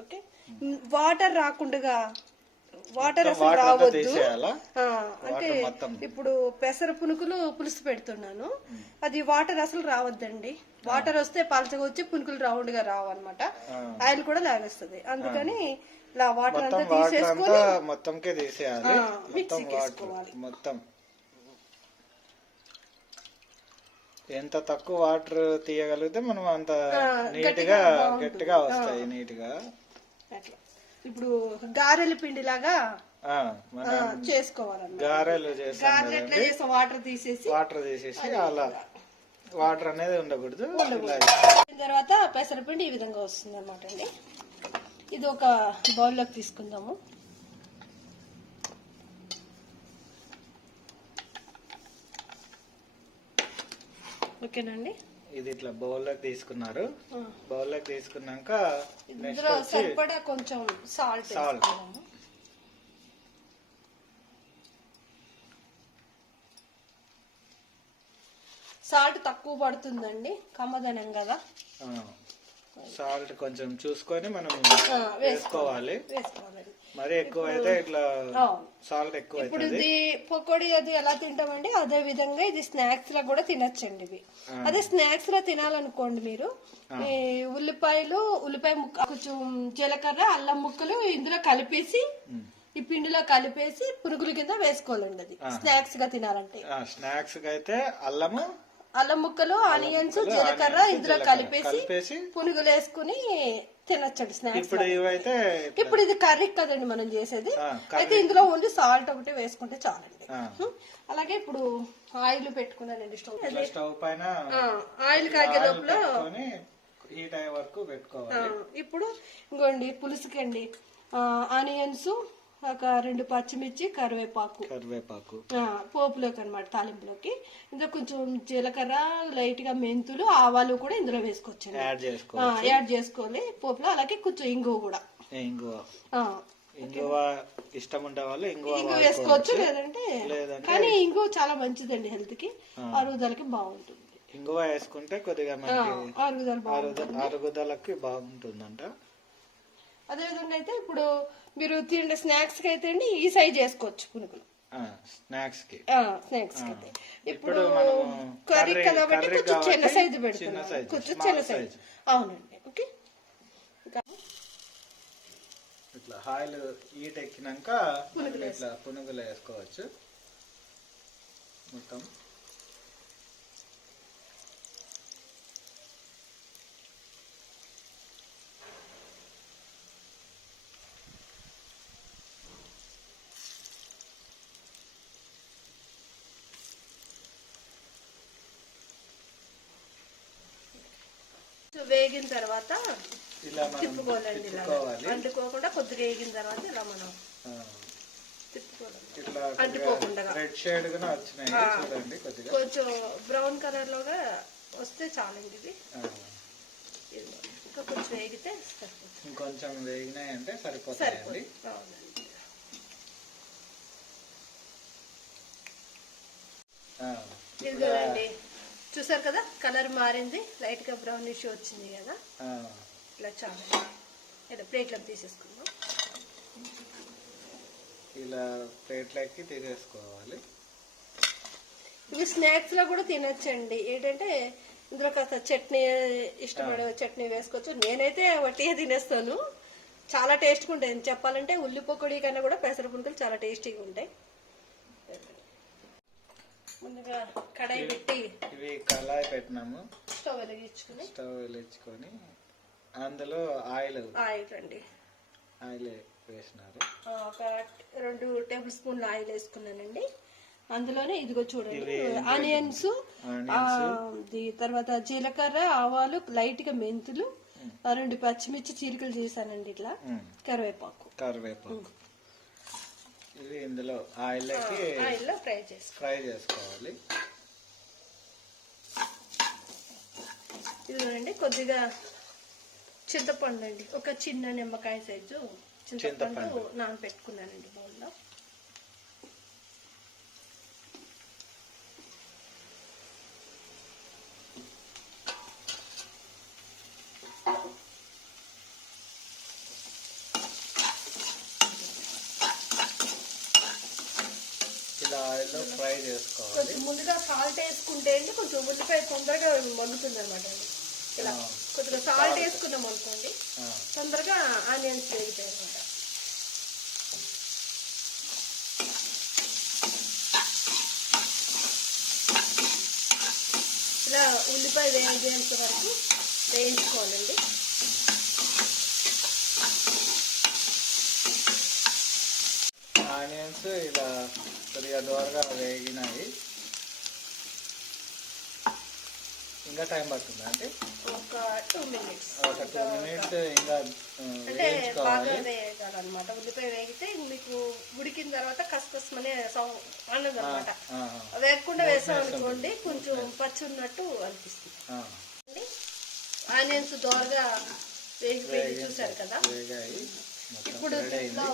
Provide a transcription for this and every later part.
Okay, water రాకుండా, water అసలు రావద్దు. అంటే ఇప్పుడు పెసర పునుకులు పులుసు పెడుతున్నాను, అది వాటర్ అసలు రావద్దండి. వాటర్ వస్తే పలచగా వచ్చి పునుకులు రౌండ్ గా రావు అనమాట, ఆయిల్ కూడా లాగేస్తుంది. అందుకని ఇలా వాటర్ అంతా తీసేసుకొని మొత్తంకే తీసేయాలి, మిక్సీకి వేసుకోవాలి. మొత్తం ఎంత తక్కువ వాటర్ తీయగలిగితే మనం అంత నీట్గా గట్టిగా వస్తాయి నీట్గా. ఇప్పుడు గారెల పిండి లాగా చేసుకోవాలన్నమాట. గారెలు వాటర్ తీసేసి అలా వాటర్ అనేది ఉండకూడదు. తర్వాత పెసరపిండి ఈ విధంగా వస్తుంది అనమాట అండి. ఇది ఒక బౌల్లోకి తీసుకుందాము. ఓకేనండి, ఇది ఇట్లా బౌల్లోకి తీసుకున్నారు. బౌల్లోకి తీసుకున్నాక ఇందులో సరిపడా కొంచెం సాల్ట్ సాల్ట్ తక్కువ పడుతుందండి, కమ్మదనం కదా. సాల్ట్ కొంచెం చూసుకొని మనం వేసుకోవాలి. మరి ఎక్కువ అయితే ఇట్లా సాల్ట్ ఎక్కువ. ఇప్పుడు ఇది పకోడీ అది ఎలా తింటామండి, అదే విధంగా ఇది స్నాక్స్ లా కూడా తినచ్చండి. ఇవి అదే స్నాక్స్ లా తినాలనుకోండి మీరు, ఈ ఉల్లిపాయ ముక్క, కొంచెం జీలకర్ర, అల్లం ముక్కలు ఇందులో కలిపేసి ఈ పిండిలో కలిపేసి పురుగుల కింద వేసుకోవాలండి. అది స్నాక్స్ గా తినాలంటే. స్నాక్స్ గా అయితే అల్లం ముక్కలు, ఆనియన్స్, జీలకర్ర ఇందులో కలిపేసి పునుగులు వేసుకుని తినచ్చండి స్నాక్స్. ఇప్పుడు ఇది కర్రీ కదండి మనం చేసేది, అయితే ఇందులో ఓన్లీ సాల్ట్ ఒకటి వేసుకుంటే చాలండి. అలాగే ఇప్పుడు ఆయిల్ పెట్టుకున్నానండి స్టవ్ పైన. ఆయిల్ కాగే లోపల హీట్ అయ్యే వరకు పెట్టుకోవాలి. ఇప్పుడు ఇంకోండి పులుసుకండి ఆనియన్స్, ఒక 2 పచ్చిమిర్చి, కరివేపాకు పోపులోకి అనమాట, తాలింపులోకి. ఇందులో కొంచెం జీలకర్ర, లైట్ గా మెంతులు, ఆవాలు కూడా ఇందులో వేసుకోవచ్చు, యాడ్ చేసుకోవాలి పోపులో. అలాగే కొంచెం ఇంగువ కూడా, ఇంగువ ఇష్టం ఉండే వాళ్ళు ఇంగువ వేసుకోవచ్చు, లేదంటే కానీ ఇంగువ చాలా మంచిదండి, హెల్త్ కి, అరుగుదలకి బాగుంటుంది. ఇంగువ వేసుకుంటే కొద్దిగా అరుగుదలకి బాగుంటుందంట. అదేవిధంగా అయితే ఇప్పుడు మీరు తిండే స్నాక్స్ కి అయితే ఈ సైజ్ చేసుకోవచ్చు పునుగులు. స్నాక్స్ కి అయితే ఇప్పుడు కర్రీ కాబట్టి కొంచెం చిన్న సైజు పెడుతున్నాం, కొంచెం చిన్న సైజు. అవునండి, ఓకే. ఇట్లా ఆయిల్ హీట్ ఎక్కినాక ఇట్లా పునుగులు వేసుకోవచ్చు మొత్తం. వేగిన తర్వాత తిప్పుకోవాలండి, అంటుకోకుండా కొద్దిగా వేగిన తర్వాత ఇలా మనం తిప్పుకోవాలి, అంటుకోకుండా. కొంచెం బ్రౌన్ కలర్ లోగా వస్తే చాలండి. ఇది ఇంకా కొంచెం వేగితే ఇంకొంచెం వేగినాయంటే సరిపోతాయండి. ఇదిగోండి, చూసారు కదా, కలర్ మారింది, లైట్ గా బ్రౌనిష్ వచ్చింది కదా. ఇలా చాలా ఇలా ప్లేట్లోకి తీసేసుకుందాం. ఇలా ప్లేట్లోకి తీసేసుకోవాలి. ఇవి స్నాక్స్ లో కూడా తినచ్చండి. ఏంటంటే ఇందులో కాస్త చట్నీ, ఇష్టపడే చట్నీ వేసుకోవచ్చు. నేనైతే వట్టిగా తినేస్తాను, చాలా టేస్ట్గా ఉంటాయి. చెప్పాలంటే ఉల్లి పకోడీ కన్నా కూడా పెసర పునుకులు చాలా టేస్టీగా ఉంటాయి. ముందుగా కడాయి పెట్టినాము, స్టవ్ వెలిగించుకొని అందులో ఆయిల్ వేసినారు. ఒక 2 టేబుల్ స్పూన్ల ఆయిల్ వేసుకున్నానండి. అందులోనే ఇదిగో చూడండి, ఆనియన్స్, తర్వాత జీలకర్ర, ఆవాలు, లైట్ గా మెంతులు, 2 పచ్చిమిర్చి చీలికలు చేశానండి, ఇట్లా కరివేపాకు ఇవి ఇందులో ఆయిల్లో ఫ్రై చేసుకోవాలి. ఇదిగోనండి కొద్దిగా చింతపండు అండి, ఒక చిన్న నిమ్మకాయ సైజు చింతపండు నానబెట్టుకున్నానండి బౌల్లో. ఆయిల్లో ఫ్రై చేసుకోవాలి. కొంచెం ముందుగా సాల్ట్ వేసుకుంటే అండి కొంచెం ఉల్లిపాయ తొందరగా మగ్గుతుంది అనమాట అండి. ఇలా కొద్దిగా సాల్ట్ వేసుకున్నాం అనుకోండి తొందరగా ఆనియన్స్ వేగుతాయి అనమాట. ఇలా ఉల్లిపాయ వేగేంత వరకు వేయించుకోవాలండి. ఆనియన్స్ ఇలా కొద్దిగా దూరగా వేగినాయి. ఇంకా టైం పడుతుంది అంటే ఒక 2 minutes. ఒక 2 minutes ఇంకా అంటే బాగా వేయాలన్నమాట. ఉల్లిపాయ వేగితే మీకు ఉడికిన తర్వాత కసకసమనే అన్నది అనమాట. వేగకుండా వేసాం అనుకోండి కొంచెం పచ్చి ఉన్నట్టు అనిపిస్తుంది. ఆనియన్స్ దోరగా వేగి చూసారు కదా. ఇప్పుడు దీంట్లో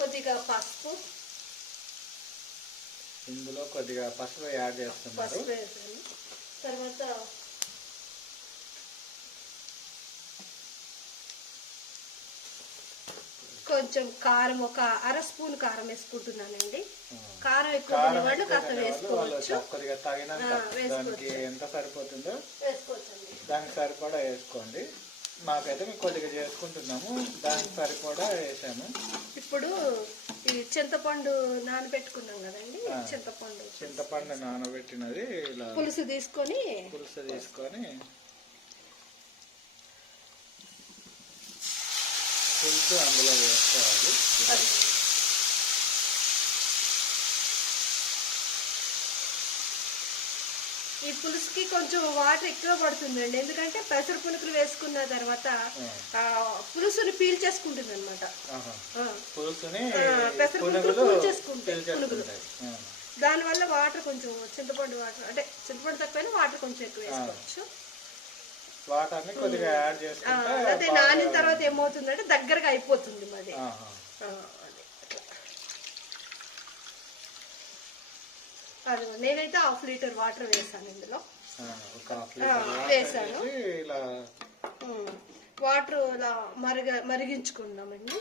కొద్దిగా పసుపు, ఇందులో కొద్దిగా పసుపు యాడ్ చేస్తున్నారు. పసుపు వేసాను. తర్వాత కొంచెం కారం, ఒక 1/2 స్పూన్ కారం వేసుకుంటున్నానండి. కారం ఎక్కువ తినేవాళ్ళు కాస్త వేసుకోవచ్చు. కొద్దిగా తగినంత దానికి ఎంత సరిపోతుందో వేసుకోవచ్చండి. దానికి సరిపడా వేసుకోండి. మాకైతే మేము కొద్దిగా చేసుకుంటున్నాము, దానికి సరిపడా వేసాము. ఇప్పుడు ఈ చింతపండు నానబెట్టుకున్నాం కదండి. చింతపండు నానబెట్టినది ఇలా పులుసు తీసుకొని పులుసు అందులో వేసుకోవాలి. ఈ పులుసుకి కొంచెం వాటర్ ఎక్కువ పడుతుందండి. ఎందుకంటే పెసర పునుకులు వేసుకున్న తర్వాత పులుసుని పీల్చేసుకుంటుంది అనమాట. పెసర పునుకులు పులుసుకుంటాయి. దానివల్ల వాటర్ కొంచెం చింతపండు వాటర్ అంటే చింతపండు తక్కువైనా వాటర్ కొంచెం ఎక్కువ వేసుకోవచ్చు. వాటర్ని కొద్దిగా యాడ్ చేసుకుంటే అదే నానిన తర్వాత ఏమవుతుందంటే దగ్గరగా అయిపోతుంది మాది. అది నేనైతే 1/2 లీటర్ వాటర్ వేసాను ఇందులో. వేసాను. వాటర్ ఇలా మరిగించుకున్నామండి.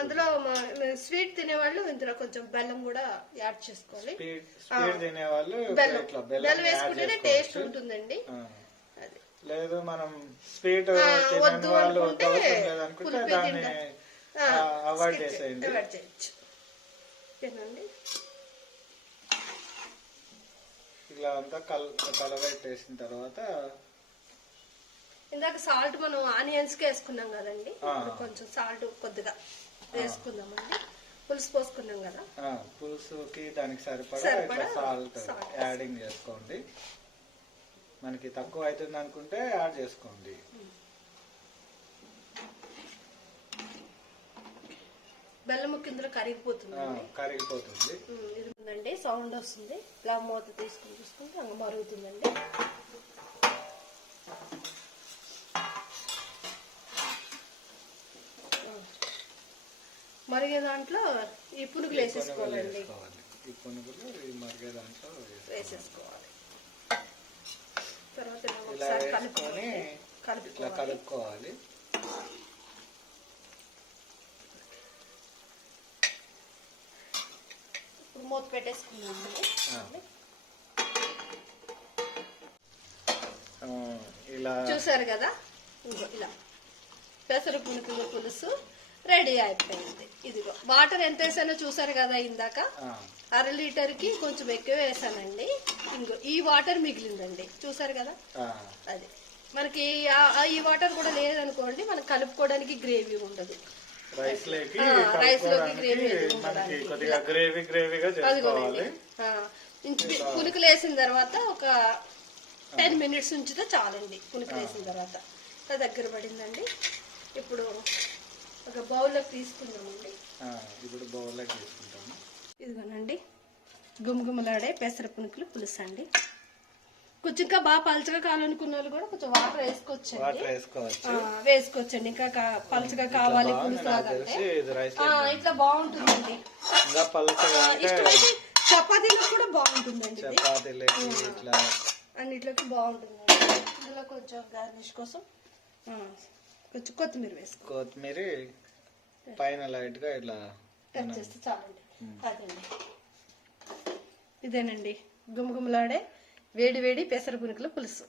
అందులో స్వీట్ తినేవాళ్ళు ఇందులో కొంచెం బెల్లం కూడా యాడ్ చేసుకోవాలి. బెల్లం వేసుకుంటేనే టేస్ట్ ఉంటుందండి. లేదు మనం స్వీట్ వద్దు అనుకుంటే అవాయిడ్ చేసేయండి. తినండి. ఇలా అంతా కలబెట్టేసిన తర్వాత ఇందాక సాల్ట్ మనం ఆనియన్స్ కి వేసుకున్నాం కదండి. కొంచెం సాల్ట్ కొద్దిగా వేసుకుందామండి. పులుసు పోసుకున్నాం కదా, పులుసుకి దానికి సరిపడా సాల్ట్ యాడింగ్ చేసుకోండి. మనకి తక్కువ అవుతుంది అనుకుంటే యాడ్ చేసుకోండి. బెల్లం ముక్క ఇందులో కరిగిపోతుంది. ఇది ఉందండి, సౌండ్ వస్తుంది. ఇలా మూత తీసుకుని చూసుకుంటే అంగ మరుగుతుందండి. మరిగే దాంట్లో ఈ పునుగులు వేసేసుకోవాలండి. ఈ పునుగులు మరిగే దాంట్లో వేసేసుకోవాలి. తర్వాత కలుపుకోవాలి. ఇప్పుడు మూత పెట్టేసుకున్నాము. చూసారు కదా, ఇలా పెసర పునుకుల పులుసు రెడీ అయిపోయింది. ఇదిగో వాటర్ ఎంత వేసానో చూసారు కదా. ఇందాక 1/2 లీటర్కి కొంచెం ఎక్కువ వేసానండి. ఇంకో ఈ వాటర్ మిగిలిందండి, చూసారు కదా. అది మనకి ఈ వాటర్ కూడా లేదనుకోండి, మనకి కలుపుకోవడానికి గ్రేవీ ఉండదు. రైస్ లోకి గ్రేవీ అదిగోనండి. పునుకులు వేసిన తర్వాత ఒక 10 minutes ఉంచితే చాలండి. పునుకులు వేసిన తర్వాత దగ్గర పడిందండి. ఇప్పుడు ఒక బౌల్లోకి తీసుకుందామండి. ఇదిగోనండి, గుమగుమలాడే పెసర పునుకులు పులుసు అండి. కొంచెం ఇంకా బాగా పలచగా కావాలనుకున్న వాళ్ళు కూడా కొంచెం వాటర్ వేసుకోవచ్చండి. ఇంకా పలచగా కావాలి పులుసు లాగంటే ఇట్లా బాగుంటుందండి. ఇష్టమైతే చపాతీలకు కూడా బాగుంటుందండి. అన్నిట్లోకి బాగుంటుందండి. ఇందులో కొంచెం గార్నిష్ కోసం కొంచెం కొత్తిమీర కొత్తిమీర పైన లైట్ గా ఇట్లా టచ్ చేస్తే చాలండి. అదండి, ఇదేనండి గుమగుమలాడే వేడి వేడి పెసర పునుకుల పులుసు.